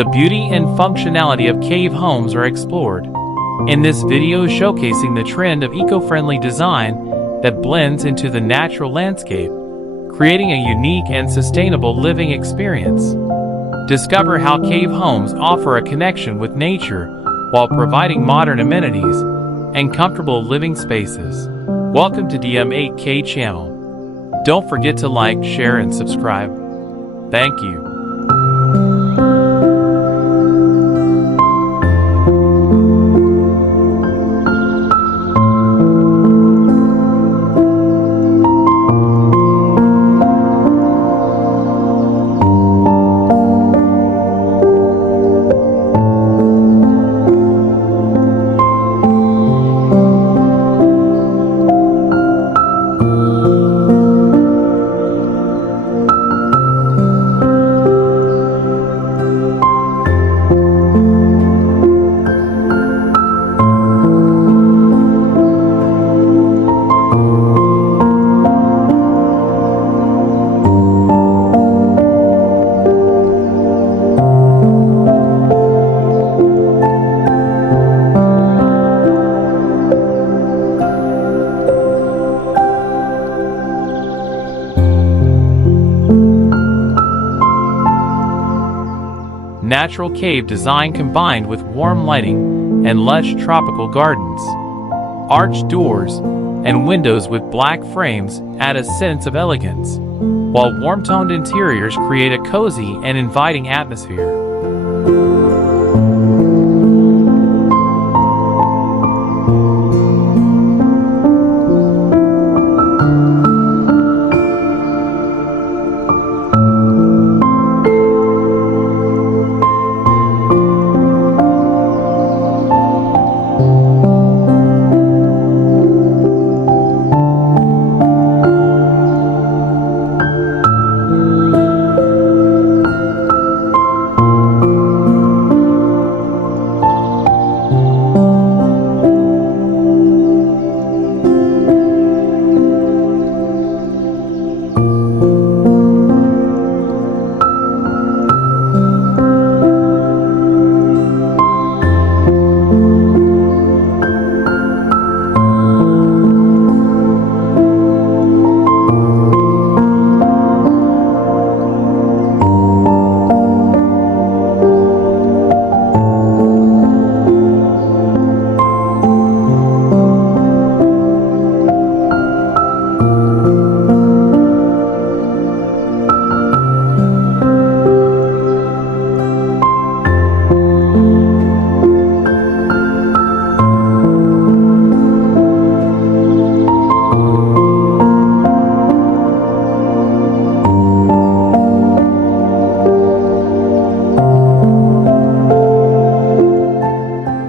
The beauty and functionality of cave homes are explored. In this video showcasing the trend of eco-friendly design that blends into the natural landscape, creating a unique and sustainable living experience. Discover how cave homes offer a connection with nature while providing modern amenities and comfortable living spaces. Welcome to DM8K channel. Don't forget to like, share, and subscribe. Thank you. Natural cave design combined with warm lighting and lush tropical gardens. Arched doors and windows with black frames add a sense of elegance, while warm-toned interiors create a cozy and inviting atmosphere.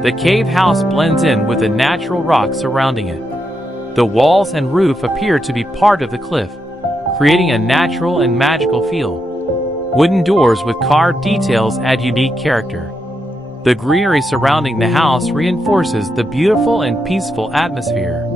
The cave house blends in with the natural rock surrounding it. The walls and roof appear to be part of the cliff, creating a natural and magical feel. Wooden doors with carved details add unique character. The greenery surrounding the house reinforces the beautiful and peaceful atmosphere.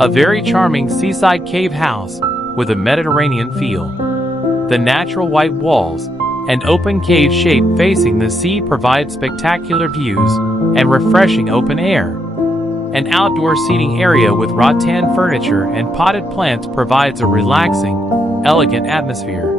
A very charming seaside cave house with a Mediterranean feel. The natural white walls An open cave shape facing the sea provides spectacular views and refreshing open air. An outdoor seating area with rattan furniture and potted plants provides a relaxing, elegant atmosphere.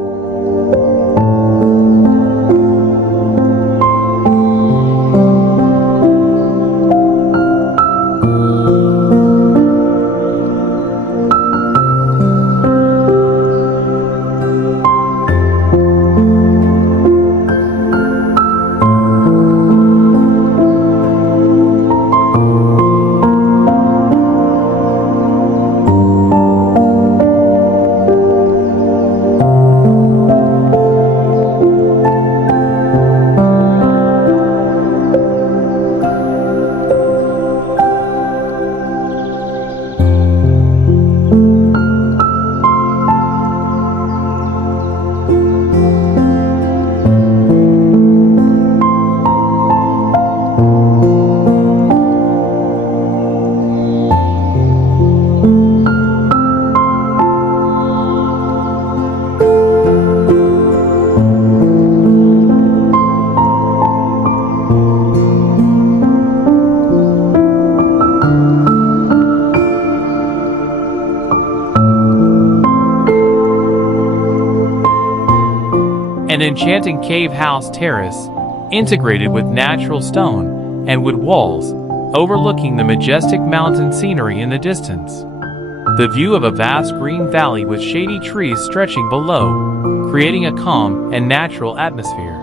An enchanting cave house terrace, integrated with natural stone and wood walls, overlooking the majestic mountain scenery in the distance. The view of a vast green valley with shady trees stretching below, creating a calm and natural atmosphere.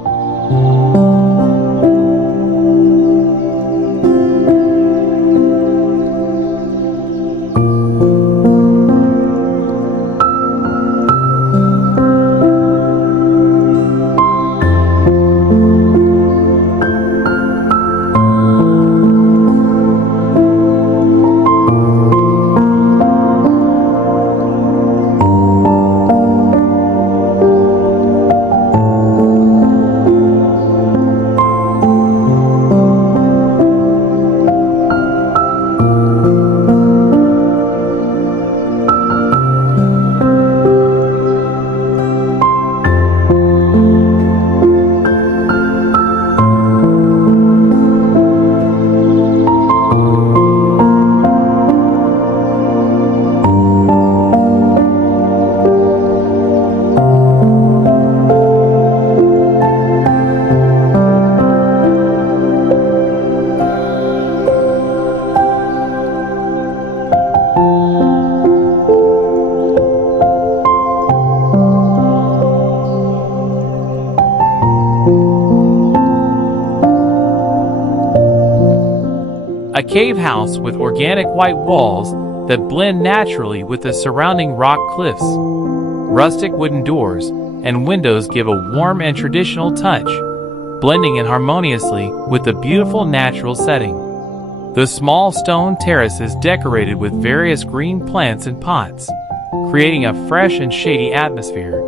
A cave house with organic white walls that blend naturally with the surrounding rock cliffs. Rustic wooden doors and windows give a warm and traditional touch, blending in harmoniously with the beautiful natural setting. The small stone terrace is decorated with various green plants and pots, creating a fresh and shady atmosphere.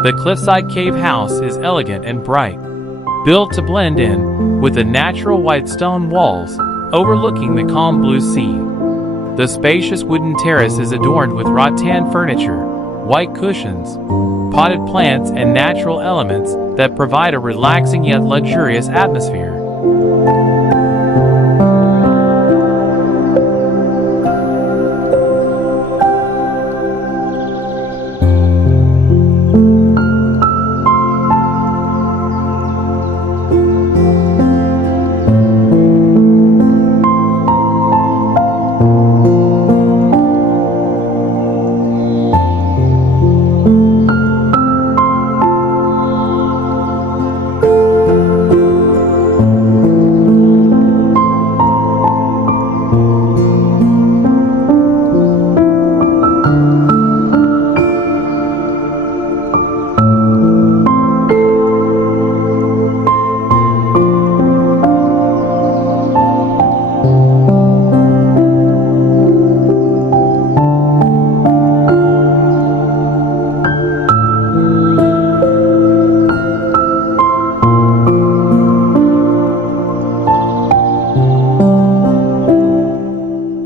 The cliffside cave house is elegant and bright, built to blend in with the natural white stone walls overlooking the calm blue sea. The spacious wooden terrace is adorned with rattan furniture, white cushions, potted plants, and natural elements that provide a relaxing yet luxurious atmosphere.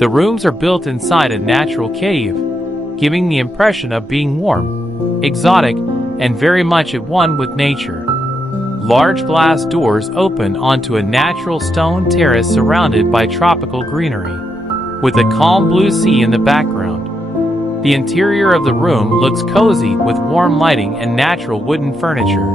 The rooms are built inside a natural cave, giving the impression of being warm, exotic, and very much at one with nature. Large glass doors open onto a natural stone terrace surrounded by tropical greenery, with a calm blue sea in the background. The interior of the room looks cozy with warm lighting and natural wooden furniture.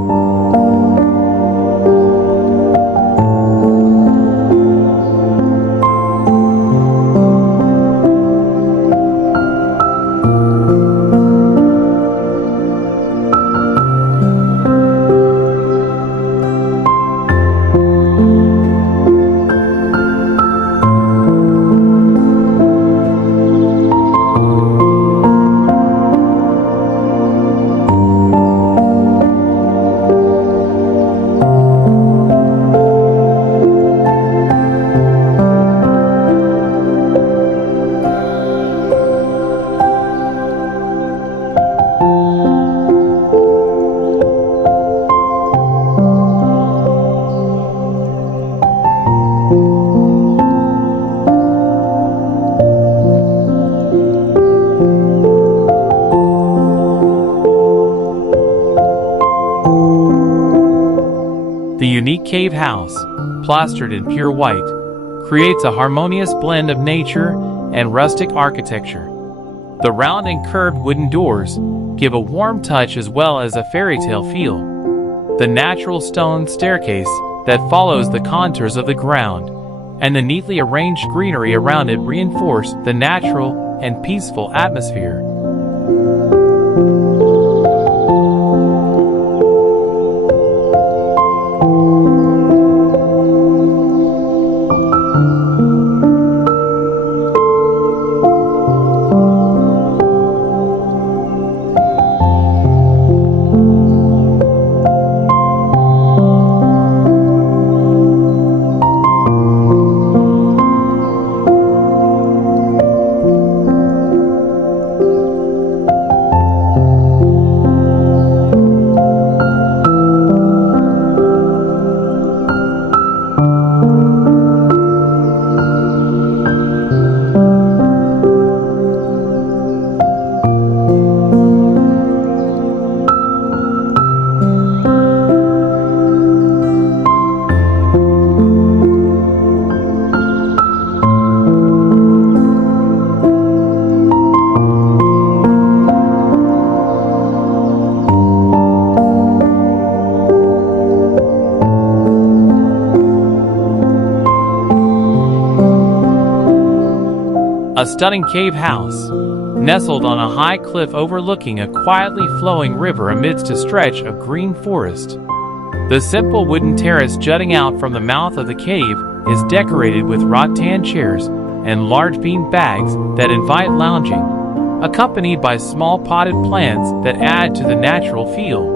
The unique cave house, plastered in pure white, creates a harmonious blend of nature and rustic architecture. The round and curved wooden doors give a warm touch as well as a fairy tale feel. The natural stone staircase that follows the contours of the ground and the neatly arranged greenery around it reinforce the natural and peaceful atmosphere. A stunning cave house, nestled on a high cliff overlooking a quietly flowing river amidst a stretch of green forest. The simple wooden terrace jutting out from the mouth of the cave is decorated with rattan chairs and large bean bags that invite lounging, accompanied by small potted plants that add to the natural feel.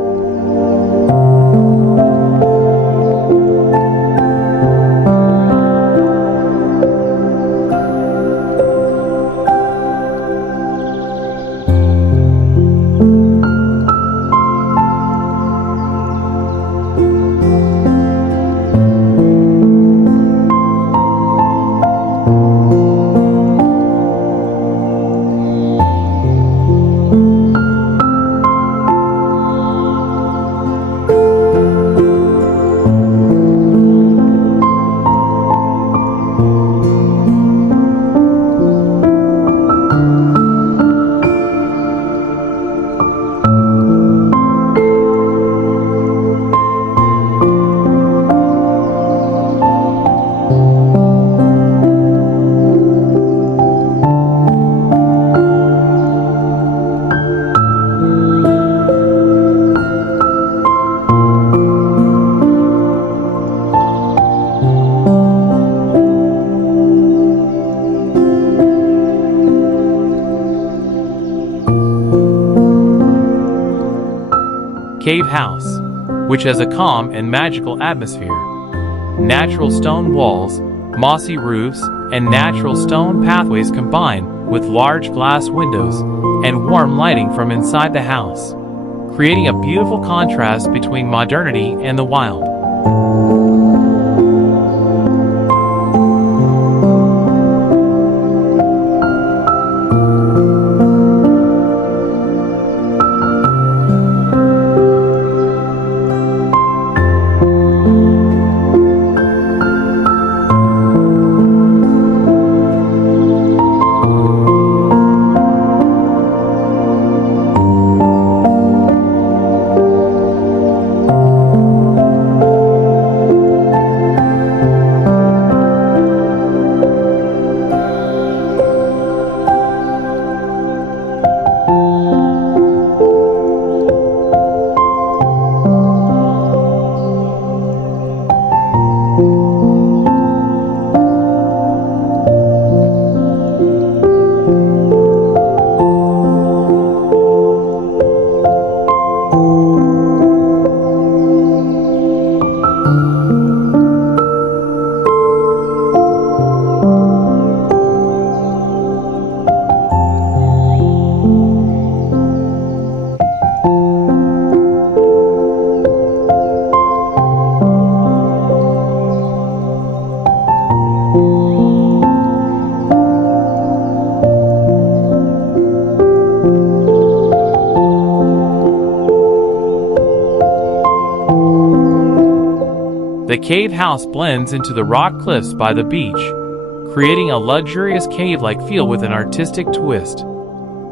cave house, which has a calm and magical atmosphere. Natural stone walls, mossy roofs, and natural stone pathways combine with large glass windows and warm lighting from inside the house, creating a beautiful contrast between modernity and the wild. The cave house blends into the rock cliffs by the beach, creating a luxurious cave-like feel with an artistic twist.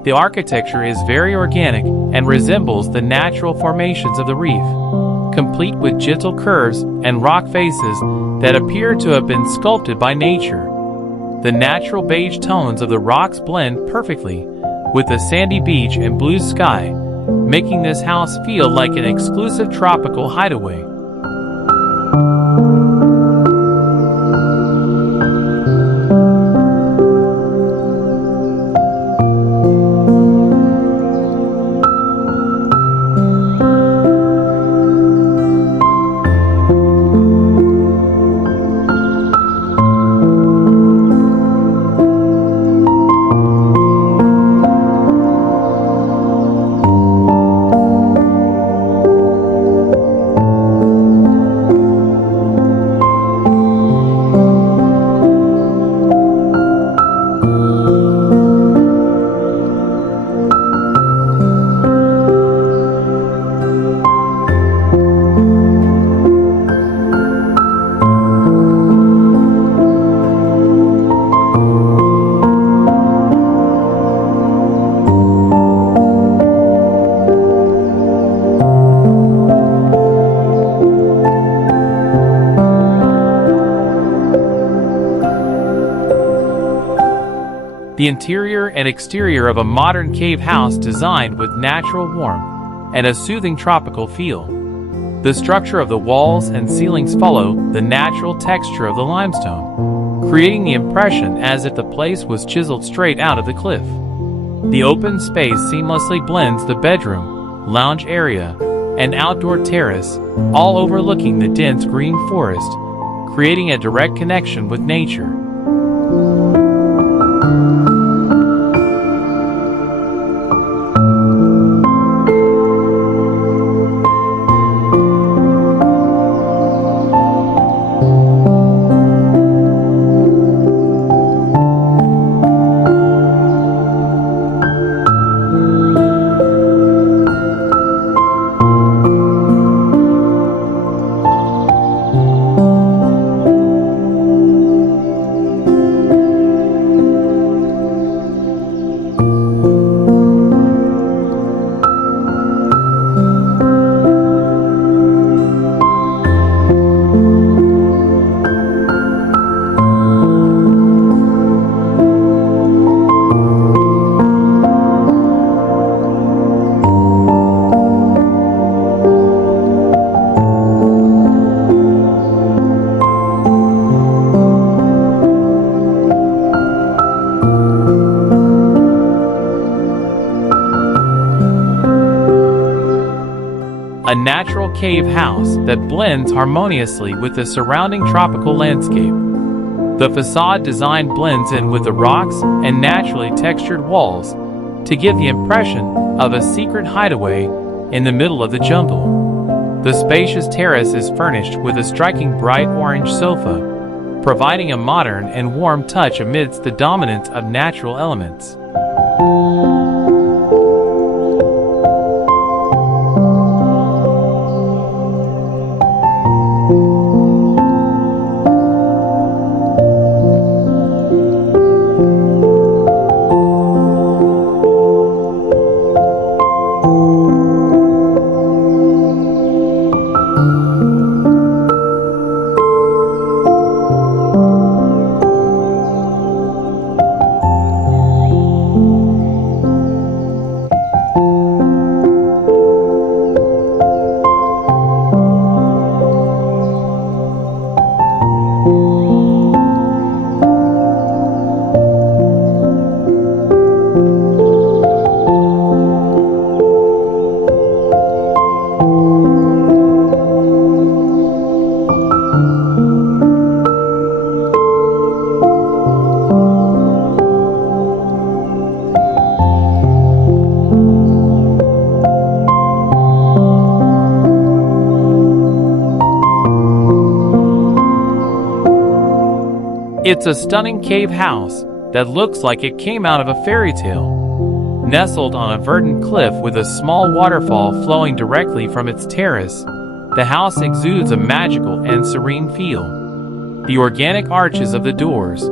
The architecture is very organic and resembles the natural formations of the reef, complete with gentle curves and rock faces that appear to have been sculpted by nature. The natural beige tones of the rocks blend perfectly with the sandy beach and blue sky, making this house feel like an exclusive tropical hideaway. The interior and exterior of a modern cave house designed with natural warmth and a soothing tropical feel. The structure of the walls and ceilings follow the natural texture of the limestone, creating the impression as if the place was chiseled straight out of the cliff. The open space seamlessly blends the bedroom, lounge area, and outdoor terrace, all overlooking the dense green forest, creating a direct connection with nature. natural cave house that blends harmoniously with the surrounding tropical landscape. The facade design blends in with the rocks and naturally textured walls to give the impression of a secret hideaway in the middle of the jungle. The spacious terrace is furnished with a striking bright orange sofa, providing a modern and warm touch amidst the dominance of natural elements. It's a stunning cave house that looks like it came out of a fairy tale. Nestled on a verdant cliff with a small waterfall flowing directly from its terrace, the house exudes a magical and serene feel. The organic arches of the doors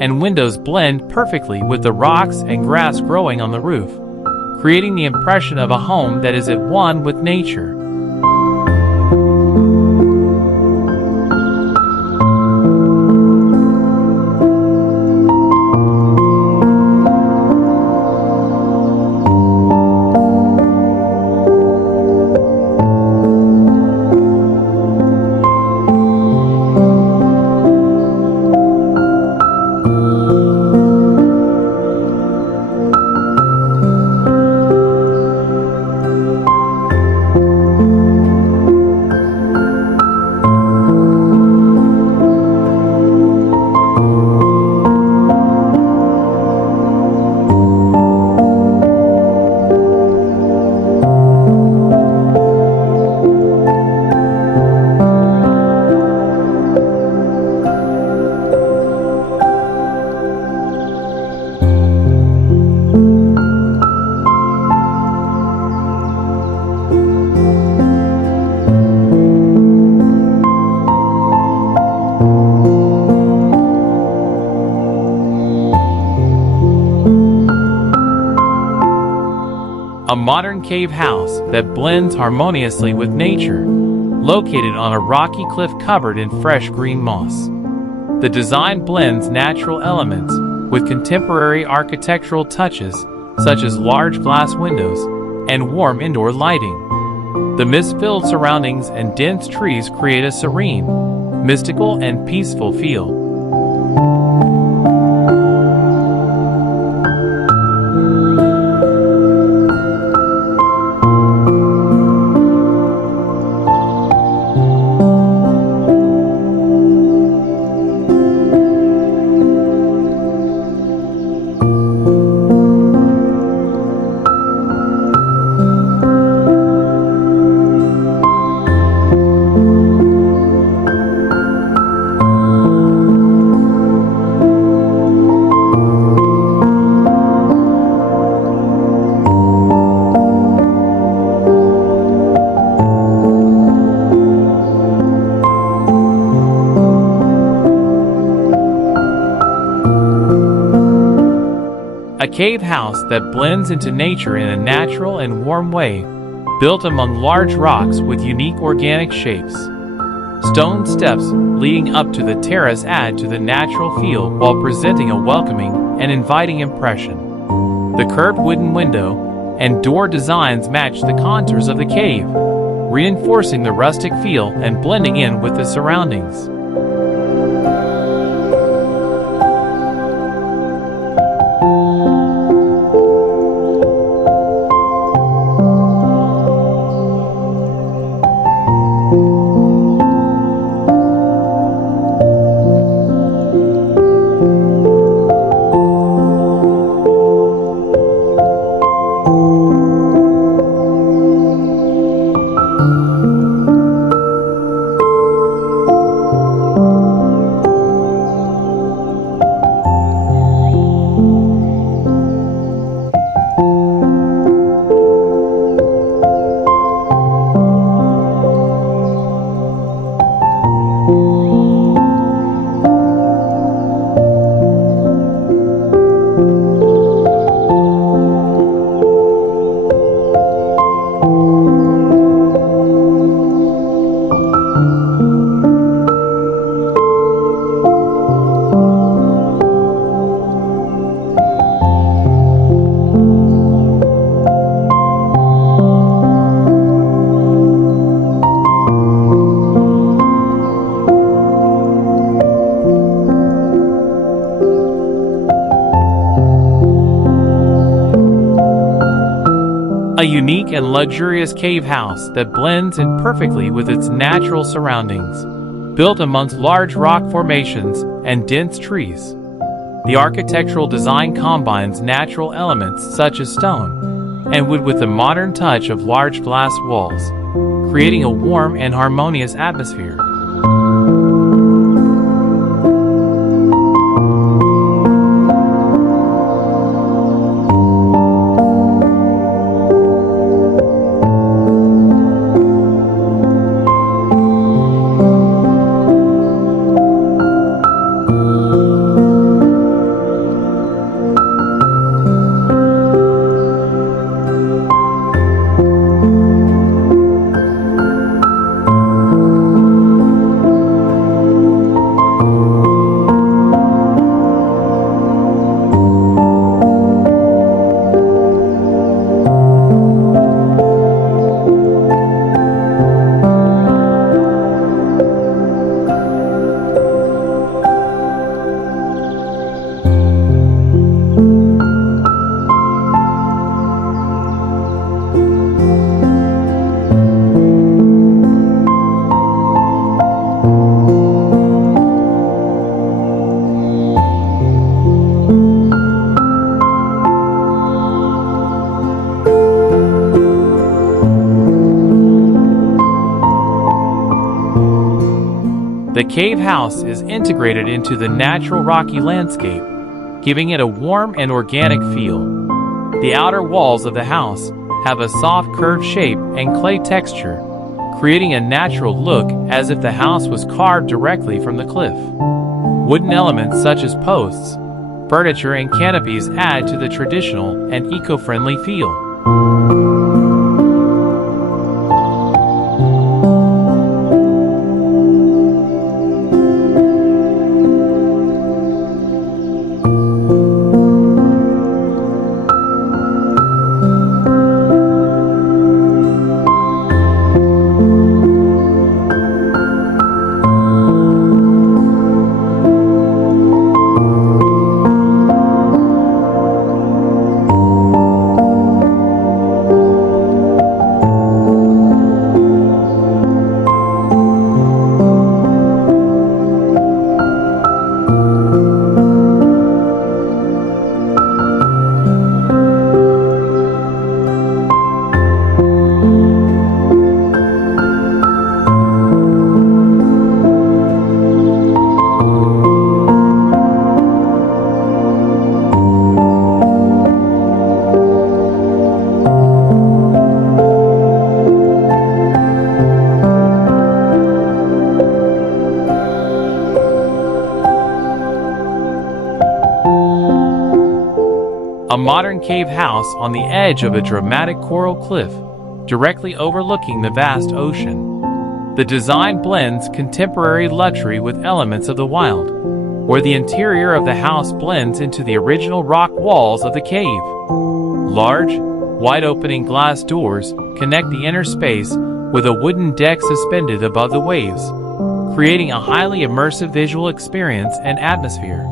and windows blend perfectly with the rocks and grass growing on the roof, creating the impression of a home that is at one with nature. A modern cave house that blends harmoniously with nature, located on a rocky cliff covered in fresh green moss. The design blends natural elements with contemporary architectural touches, such as large glass windows and warm indoor lighting. The mist-filled surroundings and dense trees create a serene, mystical, and peaceful feel. A cave house that blends into nature in a natural and warm way, built among large rocks with unique organic shapes. Stone steps leading up to the terrace add to the natural feel while presenting a welcoming and inviting impression. The curved wooden window and door designs match the contours of the cave, reinforcing the rustic feel and blending in with the surroundings. unique and luxurious cave house that blends in perfectly with its natural surroundings. Built amongst large rock formations and dense trees, the architectural design combines natural elements such as stone and wood with the modern touch of large glass walls, creating a warm and harmonious atmosphere. The cave house is integrated into the natural rocky landscape, giving it a warm and organic feel. The outer walls of the house have a soft curved shape and clay texture, creating a natural look as if the house was carved directly from the cliff. Wooden elements such as posts, furniture, and canopies add to the traditional and eco-friendly feel. A modern cave house on the edge of a dramatic coral cliff, directly overlooking the vast ocean. The design blends contemporary luxury with elements of the wild, where the interior of the house blends into the original rock walls of the cave. Large, wide-opening glass doors connect the inner space with a wooden deck suspended above the waves, creating a highly immersive visual experience and atmosphere.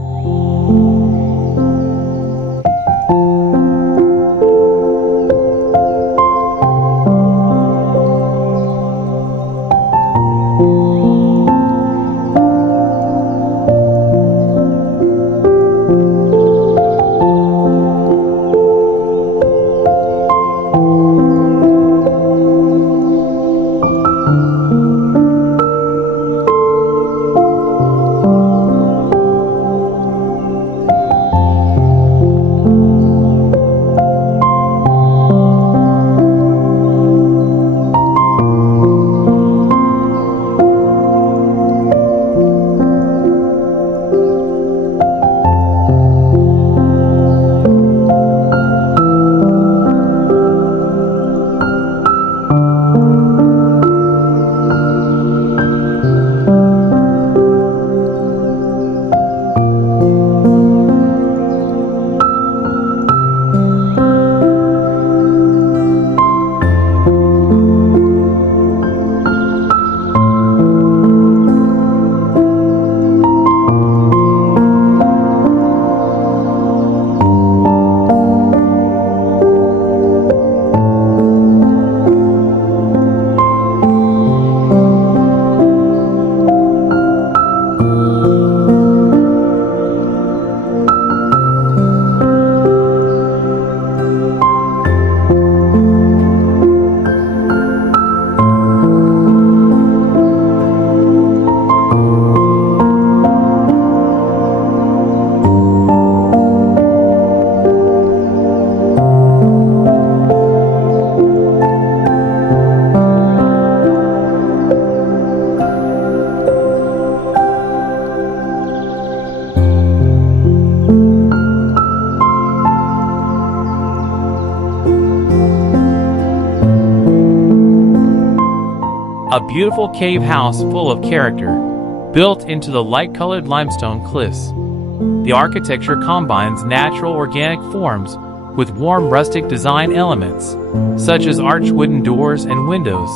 a beautiful cave house full of character, built into the light-colored limestone cliffs. The architecture combines natural organic forms with warm rustic design elements, such as arched wooden doors and windows,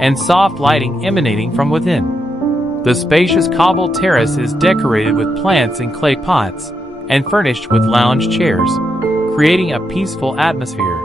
and soft lighting emanating from within. The spacious cobbled terrace is decorated with plants in clay pots and furnished with lounge chairs, creating a peaceful atmosphere.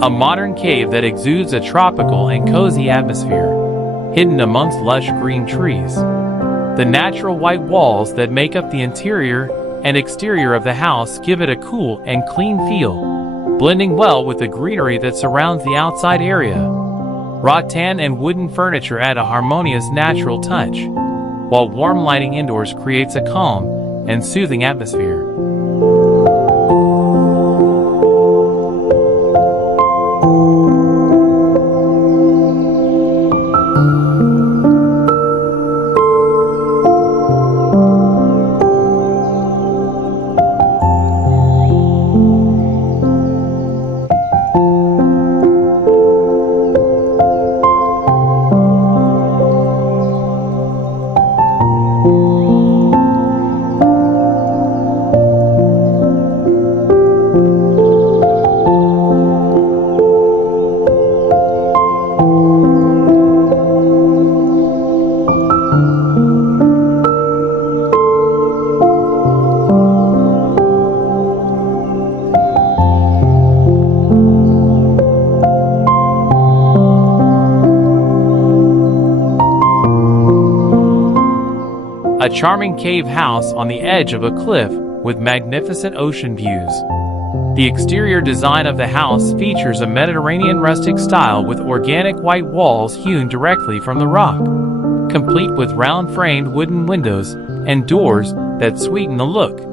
A modern cave that exudes a tropical and cozy atmosphere, hidden amongst lush green trees. The natural white walls that make up the interior and exterior of the house give it a cool and clean feel, blending well with the greenery that surrounds the outside area. Rattan and wooden furniture add a harmonious natural touch, while warm lighting indoors creates a calm and soothing atmosphere. A charming cave house on the edge of a cliff with magnificent ocean views. The exterior design of the house features a Mediterranean rustic style with organic white walls hewn directly from the rock, complete with round-framed wooden windows and doors that sweeten the look.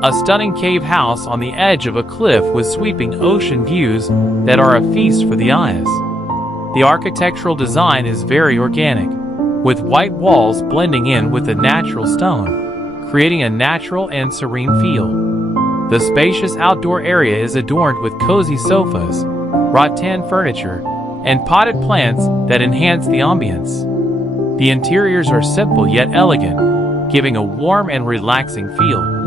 A stunning cave house on the edge of a cliff with sweeping ocean views that are a feast for the eyes. The architectural design is very organic, with white walls blending in with the natural stone, creating a natural and serene feel. The spacious outdoor area is adorned with cozy sofas, rattan furniture, and potted plants that enhance the ambience. The interiors are simple yet elegant, giving a warm and relaxing feel.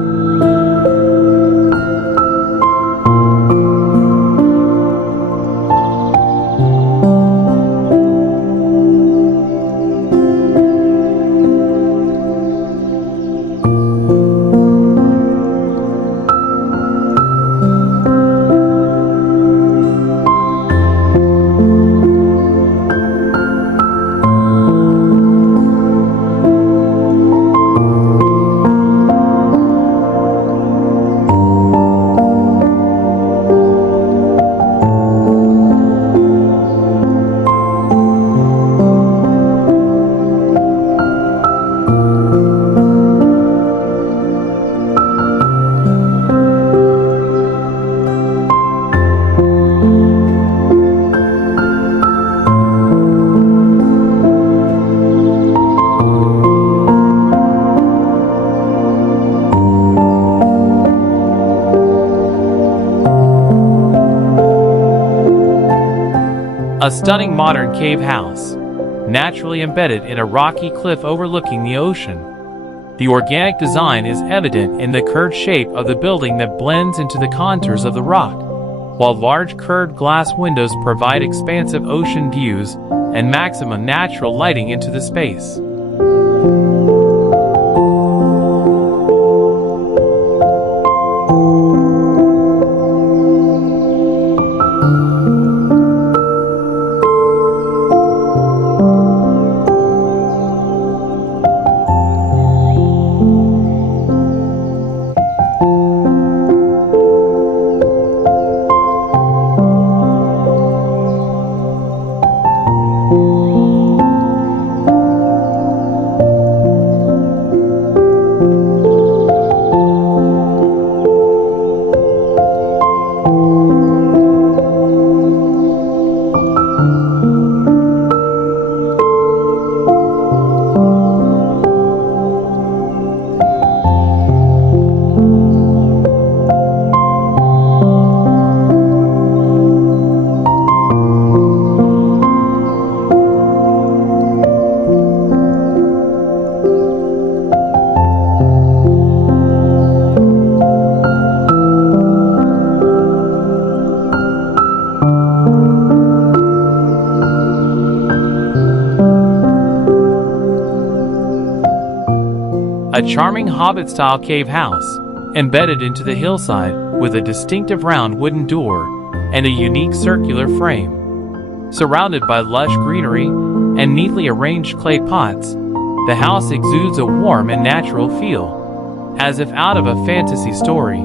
A stunning modern cave house, naturally embedded in a rocky cliff overlooking the ocean. The organic design is evident in the curved shape of the building that blends into the contours of the rock, while large curved glass windows provide expansive ocean views and maximum natural lighting into the space. A charming Hobbit-style cave house, embedded into the hillside with a distinctive round wooden door and a unique circular frame. Surrounded by lush greenery and neatly arranged clay pots, the house exudes a warm and natural feel, as if out of a fantasy story.